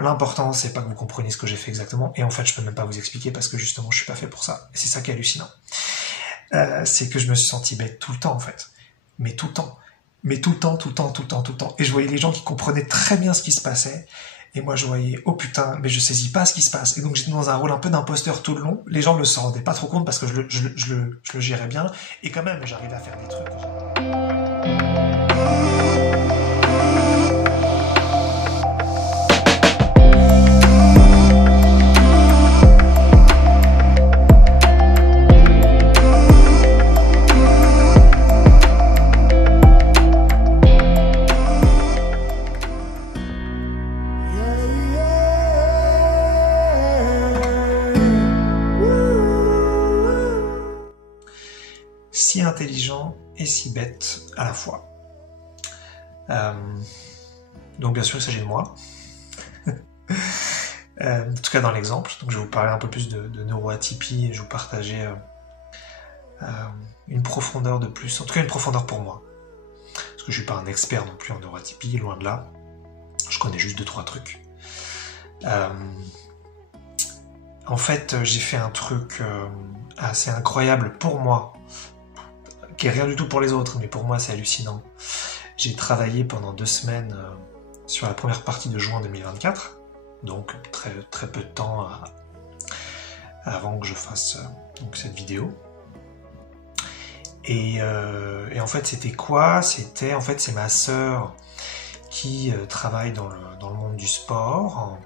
L'important, c'est pas que vous compreniez ce que j'ai fait exactement, et en fait, je peux même pas vous expliquer parce que justement, je suis pas fait pour ça. Et c'est ça qui est hallucinant. C'est que je me suis senti bête tout le temps, en fait. Mais tout le temps. Mais tout le temps, tout le temps, tout le temps, tout le temps. Et je voyais les gens qui comprenaient très bien ce qui se passait. Et moi, je voyais, oh putain, mais je saisis pas ce qui se passe. Et donc, j'étais dans un rôle un peu d'imposteur tout le long. Les gens ne se rendaient pas trop compte parce que je le gérais bien. Et quand même, j'arrivais à faire des trucs. Si intelligent et si bête à la fois. Donc bien sûr il s'agit de moi. En tout cas dans l'exemple. Donc je vais vous parler un peu plus de neuroatypie et je vais vous partager une profondeur de plus. En tout cas une profondeur pour moi. Parce que je suis pas un expert non plus en neuroatypie, loin de là. Je connais juste 2-3 trucs. En fait j'ai fait un truc assez incroyable pour moi, qui est rien du tout pour les autres, mais pour moi c'est hallucinant. J'ai travaillé pendant 2 semaines sur la première partie de juin 2024, donc très, très peu de temps avant que je fasse donc cette vidéo. Et en fait c'était quoi? C'était en fait c'est ma sœur qui travaille dans le monde du sport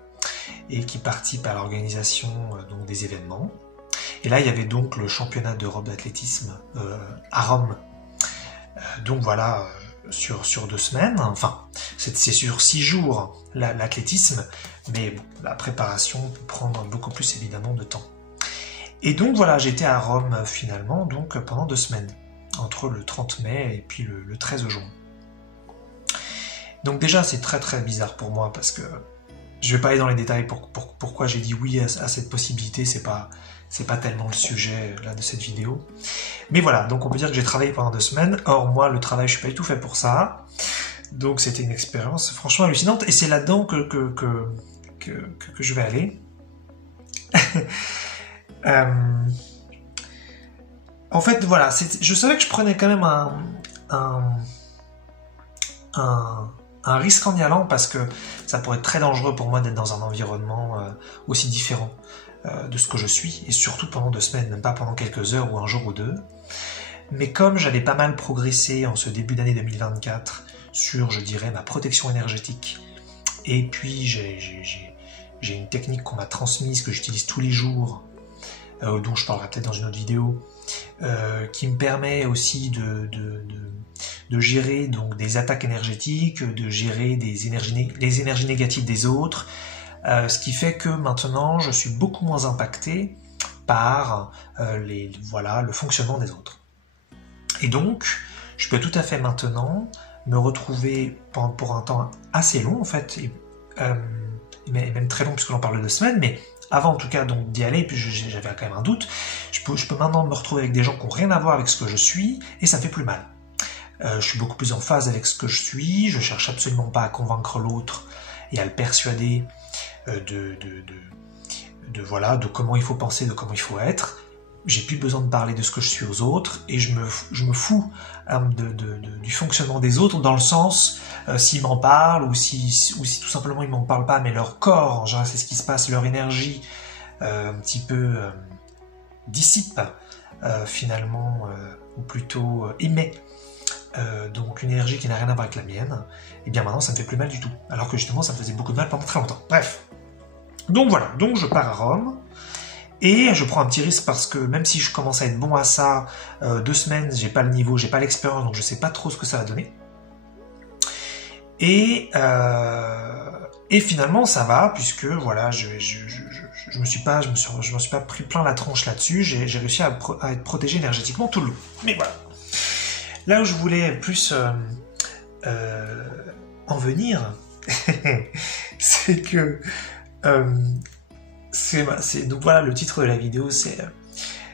et qui participe à l'organisation donc des événements. Et là, il y avait donc le championnat d'Europe d'athlétisme à Rome. Donc voilà, sur 2 semaines, enfin, c'est sur 6 jours l'athlétisme, mais bon, la préparation peut prendre beaucoup plus évidemment de temps. Et donc voilà, j'étais à Rome finalement, donc pendant 2 semaines, entre le 30 mai et puis le 13 juin. Donc déjà, c'est très très bizarre pour moi parce que je vais pas aller dans les détails pourquoi j'ai dit oui à cette possibilité, c'est pas tellement le sujet là de cette vidéo. Mais voilà, donc on peut dire que j'ai travaillé pendant 2 semaines. Or moi, le travail, je suis pas du tout fait pour ça. Donc c'était une expérience franchement hallucinante. Et c'est là-dedans que je vais aller. En fait, voilà, je savais que je prenais quand même un risque en y allant parce que ça pourrait être très dangereux pour moi d'être dans un environnement aussi différent de ce que je suis, et surtout pendant 2 semaines, même pas pendant quelques heures ou un jour ou 2. Mais comme j'avais pas mal progressé en ce début d'année 2024 sur, je dirais, ma protection énergétique, et puis j'ai une technique qu'on m'a transmise, que j'utilise tous les jours, dont je parlerai peut-être dans une autre vidéo, qui me permet aussi de gérer donc des attaques énergétiques, de gérer les énergies négatives des autres, ce qui fait que maintenant je suis beaucoup moins impacté par le fonctionnement des autres. Et donc, je peux tout à fait maintenant me retrouver pour un temps assez long en fait, mais même très long puisque l'on parle de 2 semaines, mais avant en tout cas donc d'y aller, puis j'avais quand même un doute, je peux maintenant me retrouver avec des gens qui n'ont rien à voir avec ce que je suis, et ça me fait plus mal. Je suis beaucoup plus en phase avec ce que je suis, je cherche absolument pas à convaincre l'autre et à le persuader de comment il faut penser, de comment il faut être. J'ai plus besoin de parler de ce que je suis aux autres, et je me fous du fonctionnement des autres, dans le sens s'ils m'en parlent ou si tout simplement ils m'en parlent pas, mais leur corps, en général c'est ce qui se passe, leur énergie un petit peu dissipe finalement, ou plutôt émet donc une énergie qui n'a rien à voir avec la mienne, et bien maintenant ça me fait plus mal du tout, alors que justement ça me faisait beaucoup de mal pendant très longtemps. Bref, donc voilà, donc je pars à Rome, et je prends un petit risque parce que même si je commence à être bon à ça, 2 semaines, j'ai pas le niveau, j'ai pas l'expérience, donc je sais pas trop ce que ça va donner. Et finalement ça va, puisque voilà, je me suis pas pris plein la tronche là-dessus, j'ai réussi à être protégé énergétiquement tout le long. Mais voilà. Là où je voulais plus en venir, c'est que donc voilà, le titre de la vidéo, c'est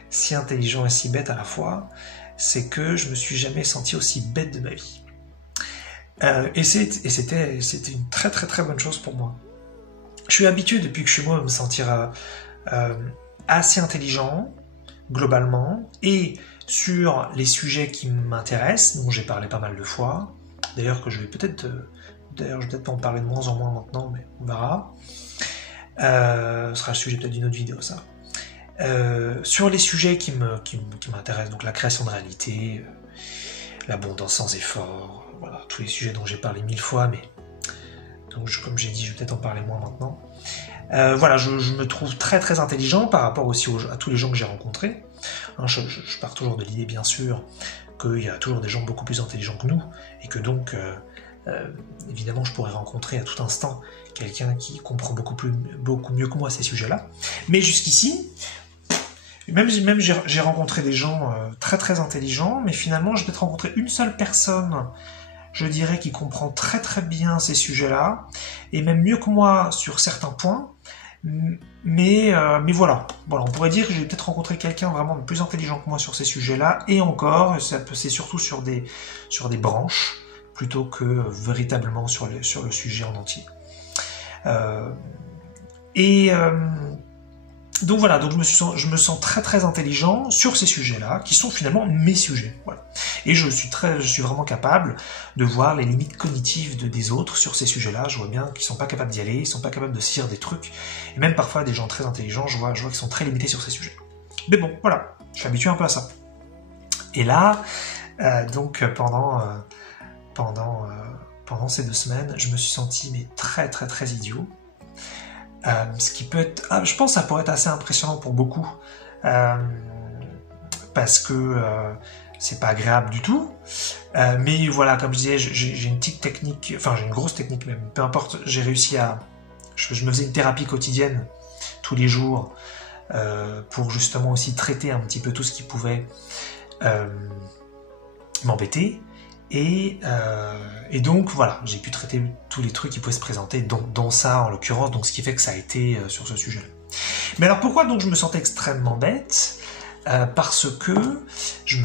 si intelligent et si bête à la fois. C'est que je me suis jamais senti aussi bête de ma vie. Et c'était une très très très bonne chose pour moi. Je suis habitué depuis que je suis moi à me sentir assez intelligent, globalement, et sur les sujets qui m'intéressent, dont j'ai parlé pas mal de fois, d'ailleurs je vais peut-être pas en parler de moins en moins maintenant, mais on verra. Ce sera le sujet peut-être d'une autre vidéo, ça. Sur les sujets qui m'intéressent, donc la création de réalité, l'abondance sans effort, voilà, tous les sujets dont j'ai parlé 1000 fois, mais donc comme j'ai dit, je vais peut-être en parler moins maintenant. Voilà, je me trouve très très intelligent par rapport aussi à tous les gens que j'ai rencontrés. Hein, je pars toujours de l'idée, bien sûr, qu'il y a toujours des gens beaucoup plus intelligents que nous, et que donc, évidemment, je pourrais rencontrer à tout instant quelqu'un qui comprend beaucoup mieux que moi ces sujets-là. Mais jusqu'ici, même j'ai rencontré des gens très très intelligents, mais finalement, j'ai peut-être rencontré une seule personne, je dirais, qui comprend très très bien ces sujets-là, et même mieux que moi sur certains points. Mais voilà, on pourrait dire que j'ai peut-être rencontré quelqu'un vraiment de plus intelligent que moi sur ces sujets-là, et encore, c'est surtout sur des branches, plutôt que véritablement sur le sujet en entier. Donc voilà, donc je me sens très très intelligent sur ces sujets-là, qui sont finalement mes sujets. Voilà. Et je suis vraiment capable de voir les limites cognitives des autres sur ces sujets-là. Je vois bien qu'ils sont pas capables d'y aller, ils sont pas capables de se dire des trucs. Et même parfois des gens très intelligents, je vois qu'ils sont très limités sur ces sujets. Mais bon, voilà, je suis habitué un peu à ça. Et là, donc pendant ces 2 semaines, je me suis senti très très très idiot. Ce qui peut être, je pense que ça pourrait être assez impressionnant pour beaucoup, parce que c'est pas agréable du tout, mais voilà, comme je disais, j'ai une petite technique, enfin j'ai une grosse technique même, peu importe, j'ai réussi je me faisais une thérapie quotidienne tous les jours pour justement aussi traiter un petit peu tout ce qui pouvait m'embêter. Et donc voilà, j'ai pu traiter tous les trucs qui pouvaient se présenter, dont ça en l'occurrence, donc ce qui fait que ça a été sur ce sujet-là. Mais alors pourquoi donc je me sentais extrêmement bête ? Parce que je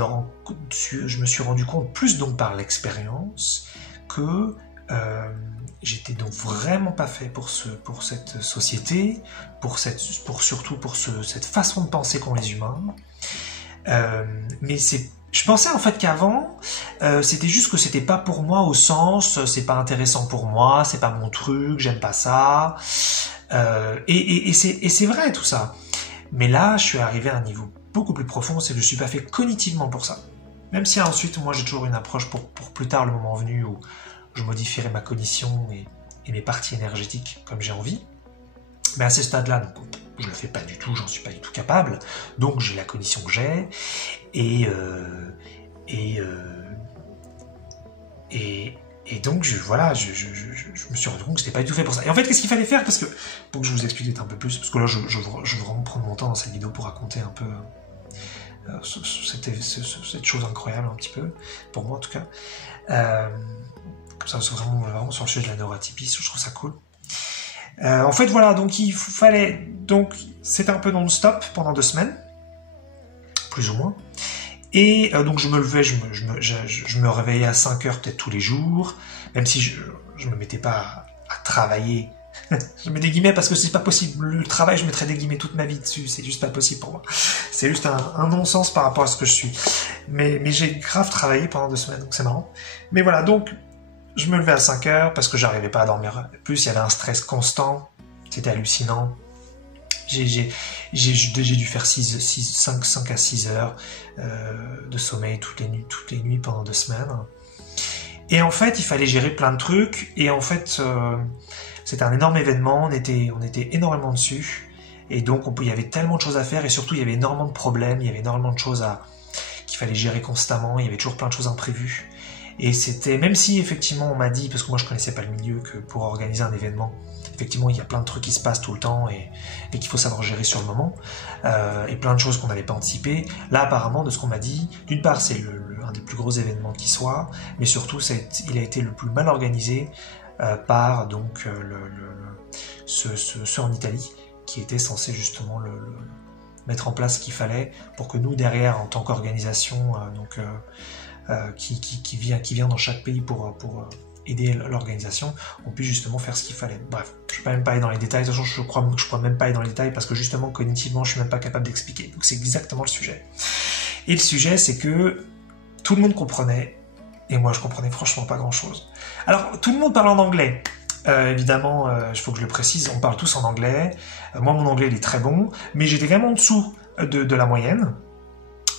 me suis rendu compte, plus donc par l'expérience, que j'étais donc vraiment pas fait pour cette société, surtout pour cette façon de penser qu'ont les humains. Mais je pensais en fait qu'avant, c'était juste que c'était pas pour moi au sens, c'est pas intéressant pour moi, c'est pas mon truc, j'aime pas ça. Et c'est vrai tout ça. Mais là, je suis arrivé à un niveau beaucoup plus profond, c'est que je suis pas fait cognitivement pour ça. Même si ensuite, moi j'ai toujours une approche pour plus tard, le moment venu, où je modifierai ma cognition et mes parties énergétiques comme j'ai envie. Mais à ce stade-là, donc, je le fais pas du tout, j'en suis pas du tout capable. Donc j'ai la cognition que j'ai, et donc je me suis rendu compte que c'était pas du tout fait pour ça. Et en fait, qu'est-ce qu'il fallait faire ? Parce que, pour que je vous explique un peu plus, parce que là je veux vraiment prendre mon temps dans cette vidéo pour raconter un peu cette chose incroyable un petit peu, pour moi en tout cas. Comme ça, c'est vraiment sur le sujet de la neuroatypie, je trouve ça cool. En fait, voilà, donc il fallait... Donc, c'était un peu non-stop pendant 2 semaines, plus ou moins. Et donc, je me levais, je me réveillais à 5 heures peut-être tous les jours, même si je me mettais pas à travailler. Je mets des guillemets parce que c'est pas possible. Le travail, je mettrais des guillemets toute ma vie dessus, c'est juste pas possible pour moi. C'est juste un non-sens par rapport à ce que je suis. Mais j'ai grave travaillé pendant 2 semaines, donc c'est marrant. Mais voilà, donc... Je me levais à 5 heures parce que j'arrivais pas à dormir. Plus, il y avait un stress constant. C'était hallucinant. J'ai dû faire 5 à 6 heures de sommeil toutes les nuits pendant 2 semaines. Et en fait, il fallait gérer plein de trucs. Et en fait, c'était un énorme événement. On était énormément dessus. Et donc, il y avait tellement de choses à faire. Et surtout, il y avait énormément de problèmes. Il y avait énormément de choses qu'il fallait gérer constamment. Il y avait toujours plein de choses imprévues. Et c'était, même si effectivement on m'a dit, parce que moi je connaissais pas le milieu, que pour organiser un événement, effectivement il y a plein de trucs qui se passent tout le temps et qu'il faut savoir gérer sur le moment, et plein de choses qu'on n'avait pas anticipées. Là apparemment, de ce qu'on m'a dit, d'une part c'est un des plus gros événements qui soit, mais surtout il a été le plus mal organisé par donc ce en Italie, qui était censé justement mettre en place ce qu'il fallait pour que nous derrière, en tant qu'organisation, qui vient dans chaque pays pour aider l'organisation, on puisse justement faire ce qu'il fallait. Bref, je ne vais même pas aller dans les détails, de toute façon je crois même pas aller dans les détails parce que justement cognitivement je suis même pas capable d'expliquer. Donc c'est exactement le sujet. Et le sujet c'est que tout le monde comprenait, et moi je comprenais franchement pas grand chose. Alors tout le monde parle en anglais. Évidemment, il faut que je le précise, on parle tous en anglais. Moi mon anglais il est très bon, mais j'étais quand même en dessous de la moyenne.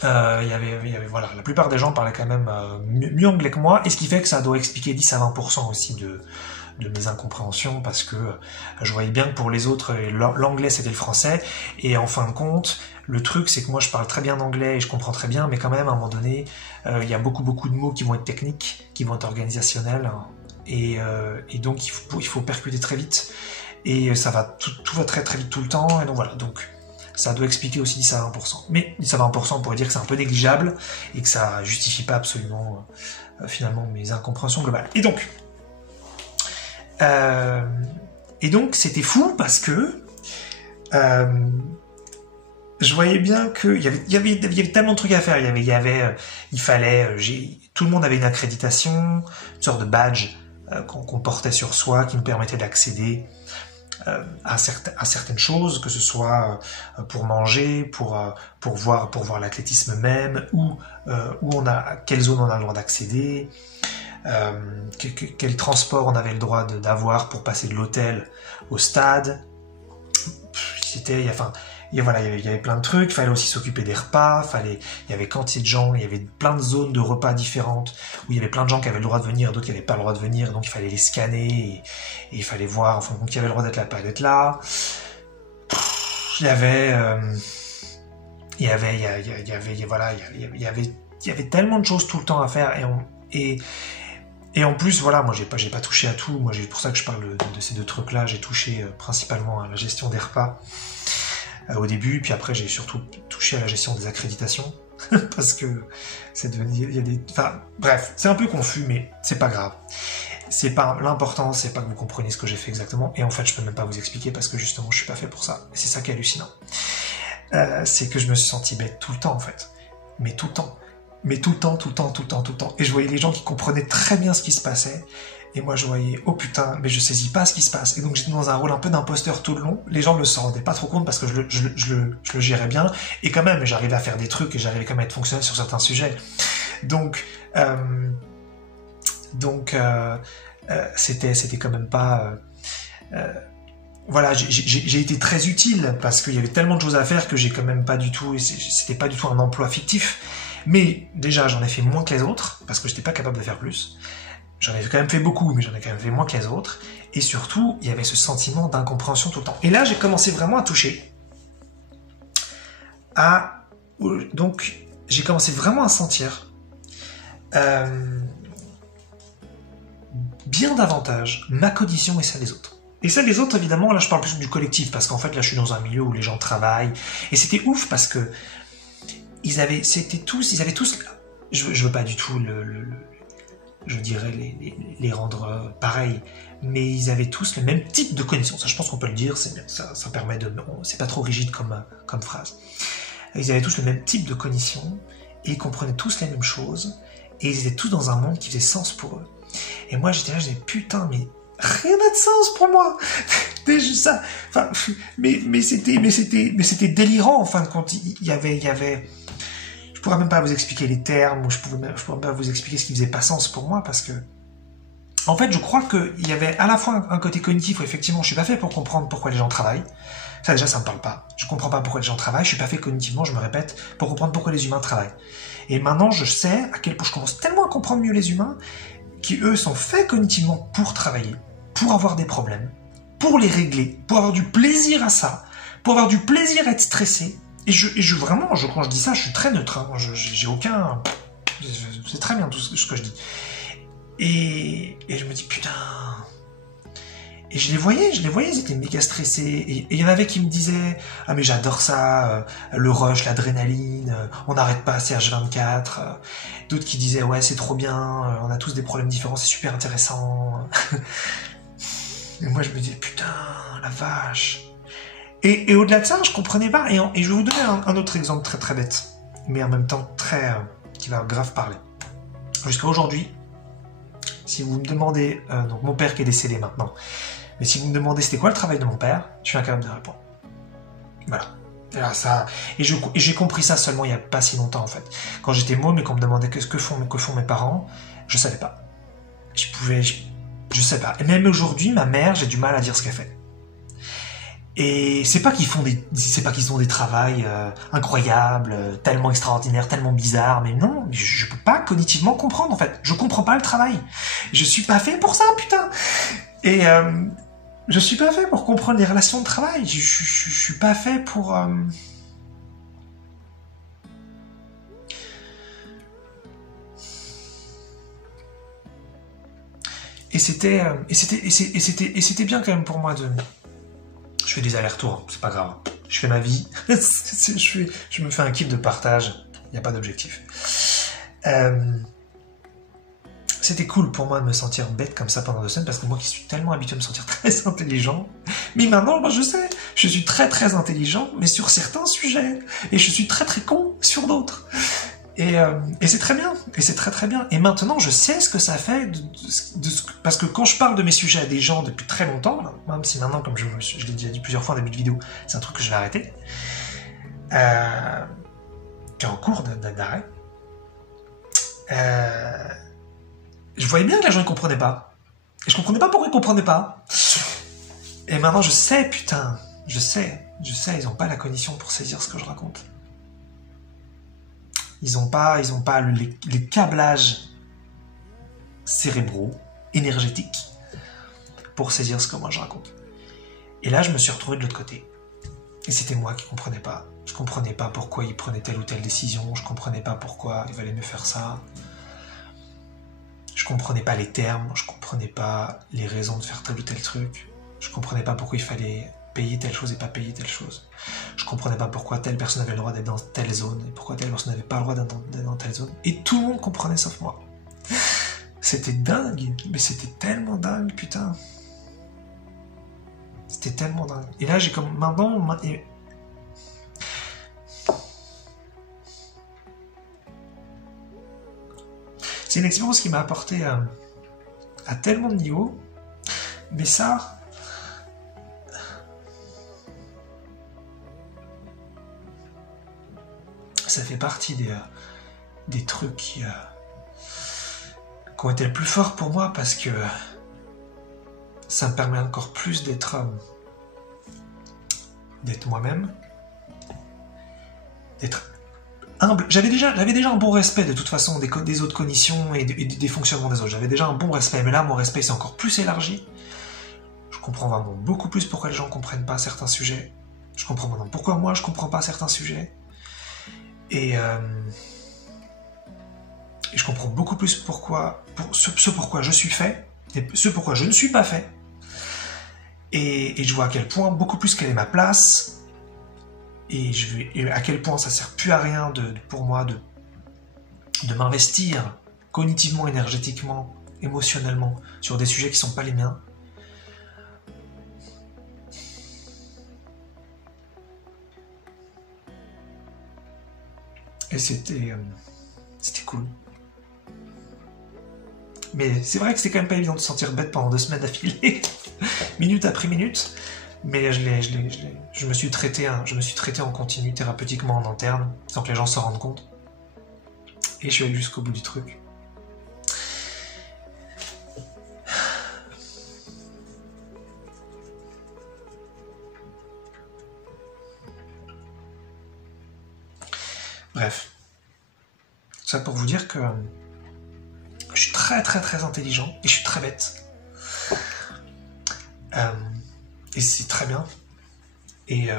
Il y avait voilà, la plupart des gens parlaient quand même mieux anglais que moi, et ce qui fait que ça doit expliquer 10 à 20% aussi de mes incompréhensions, parce que je voyais bien que pour les autres, l'anglais c'était le français, et en fin de compte, le truc c'est que moi je parle très bien anglais et je comprends très bien, mais quand même à un moment donné, il y a beaucoup de mots qui vont être techniques, qui vont être organisationnels, et donc il faut percuter très vite, et ça va tout va très vite tout le temps, et donc voilà, donc ça doit expliquer aussi 10 à 20%. Mais 10 à 20%, on pourrait dire que c'est un peu négligeable et que ça justifie pas absolument finalement mes incompréhensions globales. Et donc c'était fou parce que je voyais bien qu'il y avait tellement de trucs à faire. Il fallait, tout le monde avait une accréditation, une sorte de badge qu'on portait sur soi qui nous permettait d'accéder à certaines choses, que ce soit pour manger, pour voir l'athlétisme même, ou quelle zone on a le droit d'accéder, quel transport on avait le droit d'avoir pour passer de l'hôtel au stade. Il y avait plein de trucs. Il fallait aussi s'occuper des repas, il y avait quantité de gens, il y avait plein de zones de repas différentes où il y avait plein de gens qui avaient le droit de venir, d'autres qui n'avaient pas le droit de venir, donc il fallait les scanner et il fallait voir enfin qui avait le droit d'être là, pas d'être là. Il y avait tellement de choses tout le temps à faire, et en plus, voilà, moi j'ai pas touché à tout. Moi, pour ça que je parle de ces deux trucs-là. J'ai touché principalement à la gestion des repas au début, puis après j'ai surtout touché à la gestion des accréditations parce que bref, c'est un peu confus, mais c'est pas grave. L'important, c'est pas que vous compreniez ce que j'ai fait exactement, et en fait, je peux même pas vous expliquer parce que justement, je suis pas fait pour ça. Et c'est ça qui est hallucinant. C'est que je me suis senti bête tout le temps, en fait, mais tout le temps. Mais tout le temps. Et je voyais les gens qui comprenaient très bien ce qui se passait. Et moi, je voyais, oh putain, mais je saisis pas ce qui se passe. Et donc, j'étais dans un rôle un peu d'imposteur tout le long. Les gens ne se rendaient pas trop compte parce que je le gérais bien. Et quand même, j'arrivais à faire des trucs et j'arrivais quand même à être fonctionnel sur certains sujets. Donc c'était quand même pas... voilà, j'ai été très utile parce qu'il y avait tellement de choses à faire que j'ai quand même pas du tout... C'était pas du tout un emploi fictif. Mais déjà, j'en ai fait moins que les autres, parce que j'étais pas capable de faire plus. J'en ai quand même fait beaucoup, mais j'en ai quand même fait moins que les autres. Et surtout, il y avait ce sentiment d'incompréhension tout le temps. Et là, j'ai commencé vraiment à toucher donc, j'ai commencé vraiment à sentir bien davantage ma condition et celle des autres. Et celle des autres, évidemment, là, je parle plus du collectif, parce qu'en fait, là, je suis dans un milieu où les gens travaillent. Et c'était ouf, parce que ils avaient tous, je veux pas du tout je dirais les rendre pareils, mais ils avaient tous le même type de connaissances. Ça, je pense qu'on peut le dire, c'est bien, ça permet c'est pas trop rigide comme phrase. Ils avaient tous le même type de cognition, et ils comprenaient tous les mêmes choses, et ils étaient tous dans un monde qui faisait sens pour eux. Et moi, j'étais là, je disais, putain, mais rien n'a de sens pour moi. Déjà ça, enfin, mais c'était délirant, en fin de compte. Il y avait je pourrais même pas vous expliquer les termes, ou je pourrais même pas vous expliquer ce qui faisait pas sens pour moi, parce que, en fait, je crois qu'il y avait à la fois un côté cognitif où effectivement je suis pas fait pour comprendre pourquoi les gens travaillent. Ça déjà, ça me parle pas. Je comprends pas pourquoi les gens travaillent, je suis pas fait cognitivement, je me répète, pour comprendre pourquoi les humains travaillent. Et maintenant, je sais à quel point je commence tellement à comprendre mieux les humains, qui eux sont faits cognitivement pour travailler, pour avoir des problèmes, pour les régler, pour avoir du plaisir à ça, pour avoir du plaisir à être stressé. Et vraiment, quand je dis ça, je suis très neutre. Hein. J'ai aucun... C'est très bien tout ce que je dis. Et je me dis, putain... Et je les voyais, ils étaient méga stressés. Et il y en avait qui me disaient, ah mais j'adore ça, le rush, l'adrénaline, on n'arrête pas CH24. D'autres qui disaient, ouais c'est trop bien, on a tous des problèmes différents, c'est super intéressant. Et moi je me disais, putain, la vache... Et au-delà de ça, je comprenais pas. Et je vais vous donner un autre exemple très très bête, mais en même temps très qui va grave parler. Jusqu'à aujourd'hui, Si vous me demandez, donc mon père qui est décédé maintenant, mais si vous me demandez c'était quoi le travail de mon père, je suis incapable de répondre. Voilà. Et là, et j'ai compris ça seulement il n'y a pas si longtemps en fait. Quand j'étais môme et qu'on me demandait que font mes parents, je savais pas. Je sais pas. Et même aujourd'hui, ma mère, j'ai du mal à dire ce qu'elle fait. Et c'est pas qu'ils ont des travails incroyables, tellement extraordinaires, tellement bizarres, mais non, je peux pas cognitivement comprendre en fait. Je comprends pas le travail. Je suis pas fait pour ça, putain. Et je suis pas fait pour comprendre les relations de travail. Je suis pas fait pour. Et c'était bien quand même pour moi de. Je fais des allers-retours, c'est pas grave. Je fais ma vie. je me fais un kiff de partage. Il n'y a pas d'objectif. C'était cool pour moi de me sentir bête comme ça pendant 2 semaines, parce que moi qui suis tellement habitué à me sentir très intelligent, mais maintenant, moi je sais, je suis très très intelligent, mais sur certains sujets, et je suis très très con sur d'autres. Et c'est très bien, et c'est très très bien. Et maintenant, je sais ce que ça fait, parce que quand je parle de mes sujets à des gens depuis très longtemps, même si maintenant, comme je l'ai déjà dit plusieurs fois en début de vidéo, c'est un truc que je vais arrêter, qui est en cours d'arrêt, je voyais bien que les gens ne comprenaient pas. Et je comprenais pas pourquoi ils comprenaient pas. Et maintenant, je sais, putain, je sais, ils n'ont pas la cognition pour saisir ce que je raconte. Ils n'ont pas les câblages cérébraux, énergétiques, pour saisir ce que moi je raconte. Et là, je me suis retrouvé de l'autre côté. Et c'était moi qui comprenais pas. Je comprenais pas pourquoi ils prenaient telle ou telle décision. Je comprenais pas pourquoi il valait mieux faire ça. Je comprenais pas les termes. Je comprenais pas les raisons de faire tel ou tel truc. Je comprenais pas pourquoi il fallait payer telle chose et pas payer telle chose. Je comprenais pas pourquoi telle personne avait le droit d'être dans telle zone et pourquoi telle personne n'avait pas le droit d'être dans telle zone. Et tout le monde comprenait sauf moi. C'était dingue, mais c'était tellement dingue, putain. C'était tellement dingue. Et là, j'ai comme maintenant... C'est une expérience qui m'a apporté à tellement de niveaux, mais ça... Ça fait partie des trucs qui ont été le plus fort pour moi, parce que ça me permet encore plus d'être moi-même, d'être humble. J'avais déjà un bon respect de toute façon des autres cognitions et des fonctionnements des autres. J'avais déjà un bon respect, mais là mon respect s'est encore plus élargi. Je comprends vraiment beaucoup plus pourquoi les gens ne comprennent pas certains sujets. Je comprends maintenant pourquoi moi je ne comprends pas certains sujets. Et je comprends beaucoup plus ce pourquoi je suis fait et ce pourquoi je ne suis pas fait. Et je vois à quel point, beaucoup plus quelle est ma place, et à quel point ça sert plus à rien pour moi de m'investir cognitivement, énergétiquement, émotionnellement sur des sujets qui sont pas les miens. Et c'était cool. Mais c'est vrai que c'est quand même pas évident de se sentir bête pendant 2 semaines d'affilée, minute après minute. Mais je me suis traité en continu, thérapeutiquement en interne, sans que les gens s'en rendent compte. Et je suis allé jusqu'au bout du truc. Bref. Ça pour vous dire que je suis très très très intelligent et je suis très bête. Et c'est très bien. Et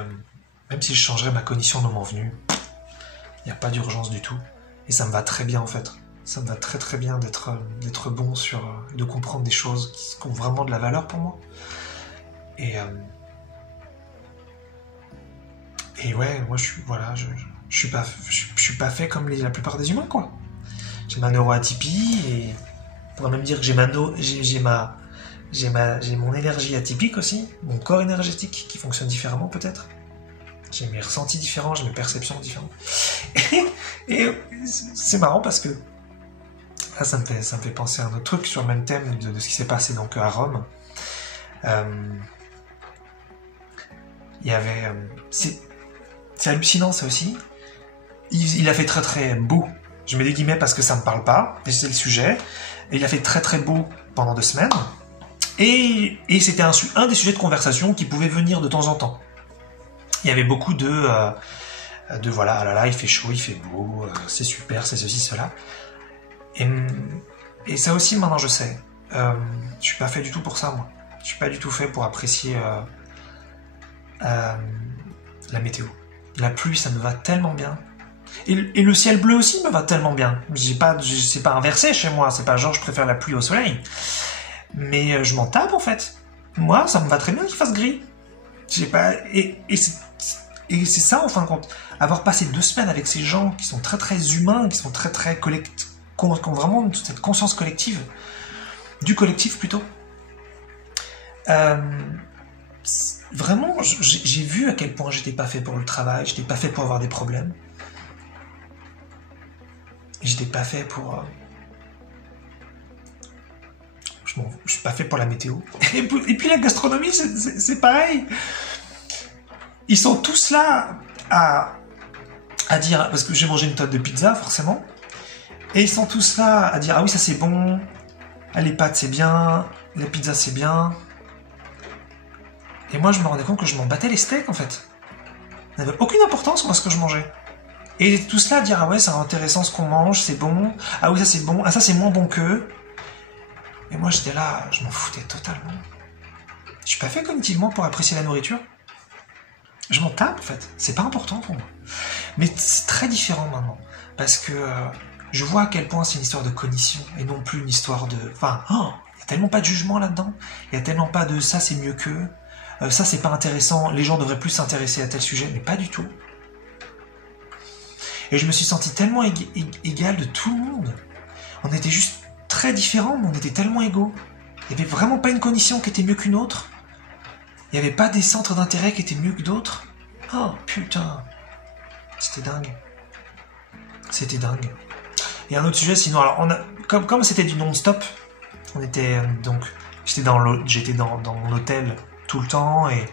même si je changerais ma cognition le moment venu, il n'y a pas d'urgence du tout. Et ça me va très bien en fait. Ça me va très très bien d'être bon de comprendre des choses qui ont vraiment de la valeur pour moi. Et ouais, moi je suis pas fait comme la plupart des humains, quoi. J'ai ma neuroatypie, et on pourrait même dire que j'ai mon énergie atypique aussi, mon corps énergétique qui fonctionne différemment peut-être. J'ai mes ressentis différents, j'ai mes perceptions différentes. Et c'est marrant parce que Là, ça me fait penser à un autre truc sur le même thème de ce qui s'est passé donc à Rome. Il y avait... c'est hallucinant, ça aussi. Il a fait très très beau. Je mets des guillemets parce que ça me parle pas, et c'est le sujet. Et il a fait très très beau pendant 2 semaines. Et c'était un des sujets de conversation qui pouvait venir de temps en temps. Il y avait beaucoup de voilà, ah là là, il fait chaud, il fait beau, c'est super, c'est ceci, cela. Et ça aussi, maintenant, je sais. Je suis pas fait du tout pour ça, moi. Je suis pas du tout fait pour apprécier la météo. La pluie, ça me va tellement bien. Et le ciel bleu aussi me va tellement bien. C'est pas inversé chez moi, c'est pas genre je préfère la pluie au soleil. Mais je m'en tape, en fait. Moi, ça me va très bien qu'il fasse gris. J'ai pas... Et c'est ça, en fin de compte. Avoir passé 2 semaines avec ces gens qui sont très très humains, qui sont très très collectifs, qui ont vraiment cette conscience collective, du collectif plutôt. Vraiment, j'ai vu à quel point j'étais pas fait pour le travail, j'étais pas fait pour avoir des problèmes. J'étais pas fait pour... Je suis pas fait pour la météo. Et puis la gastronomie, c'est pareil. Ils sont tous là à dire... Parce que j'ai mangé une tonne de pizza, forcément. Et ils sont tous là à dire « Ah oui, ça c'est bon. Ah, les pâtes c'est bien. La pizza c'est bien. » Et moi, je me rendais compte que je m'en battais les steaks, en fait. Ça n'avait aucune importance, moi, ce que je mangeais. Et ils étaient tous là à dire « Ah ouais, c'est intéressant ce qu'on mange, c'est bon. Ah oui, ça c'est bon. Ah ça c'est moins bon qu'eux. » Et moi, j'étais là, je m'en foutais totalement. Je suis pas fait cognitivement pour apprécier la nourriture. Je m'en tape, en fait. C'est pas important pour moi. Mais c'est très différent maintenant. Parce que je vois à quel point c'est une histoire de cognition et non plus une histoire de... Enfin, il y a tellement pas de jugement là-dedans. Il y a tellement pas de ça, c'est mieux qu'eux. Ça, c'est pas intéressant. Les gens devraient plus s'intéresser à tel sujet. Mais pas du tout. Et je me suis senti tellement égal de tout le monde. On était juste très différents, mais on était tellement égaux. Il n'y avait vraiment pas une cognition qui était mieux qu'une autre. Il n'y avait pas des centres d'intérêt qui étaient mieux que d'autres. Oh, putain. C'était dingue. C'était dingue. Et un autre sujet, sinon, alors, comme c'était du non-stop, on était donc... J'étais dans mon hôtel tout le temps, et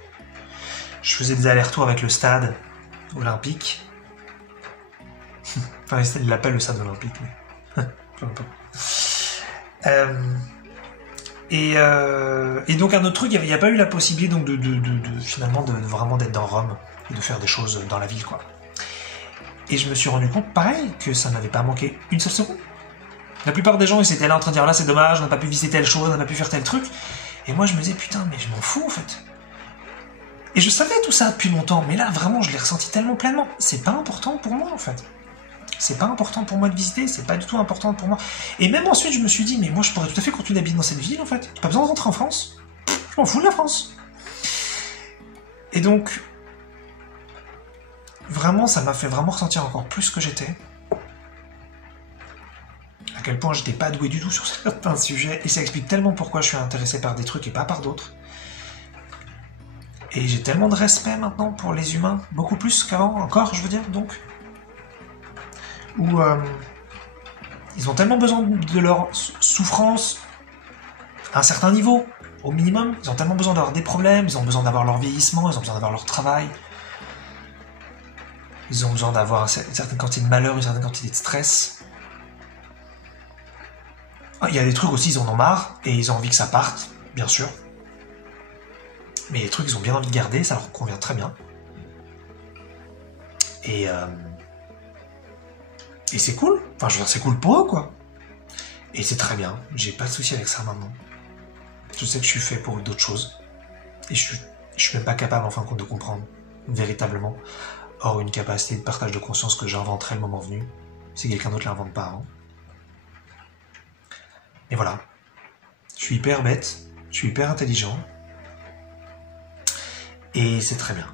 je faisais des allers-retours avec le stade olympique. Enfin, il l'appelle le stade olympique, mais... peu importe. Et donc un autre truc, il n'y a pas eu la possibilité donc finalement de vraiment d'être dans Rome et de faire des choses dans la ville, quoi. Et je me suis rendu compte, pareil, que ça m'avait pas manqué une seule seconde. La plupart des gens, ils étaient là en train de dire là c'est dommage, on n'a pas pu visiter telle chose, on n'a pas pu faire tel truc. Et moi je me disais putain mais je m'en fous en fait. Et je savais tout ça depuis longtemps, mais là vraiment je l'ai ressenti tellement pleinement. C'est pas important pour moi en fait. C'est pas important pour moi de visiter, c'est pas du tout important pour moi. Et même ensuite, je me suis dit, mais moi, je pourrais tout à fait continuer d'habiter dans cette ville, en fait. J'ai pas besoin de rentrer en France. Je m'en fous de la France. Et donc, vraiment, ça m'a fait vraiment ressentir encore plus que j'étais. À quel point j'étais pas doué du tout sur certains sujets. Et ça explique tellement pourquoi je suis intéressé par des trucs et pas par d'autres. Et j'ai tellement de respect maintenant pour les humains. Beaucoup plus qu'avant, encore, je veux dire, donc... Où ils ont tellement besoin de leur souffrance à un certain niveau, au minimum. Ils ont tellement besoin d'avoir des problèmes, ils ont besoin d'avoir leur vieillissement, ils ont besoin d'avoir leur travail. Ils ont besoin d'avoir une certaine quantité de malheur, une certaine quantité de stress. Il y a des trucs aussi, ils en ont marre, et ils ont envie que ça parte, bien sûr. Mais les trucs, ils ont bien envie de garder, ça leur convient très bien. Et c'est cool. Enfin, je veux dire, c'est cool pour eux, quoi. Et c'est très bien. J'ai pas de souci avec ça maintenant. Je sais que je suis fait pour d'autres choses. Et je suis même pas capable, en fin de compte, de comprendre véritablement. Or, une capacité de partage de conscience que j'inventerai le moment venu, si quelqu'un d'autre l'invente pas avant. Et voilà. Je suis hyper bête. Je suis hyper intelligent. Et c'est très bien.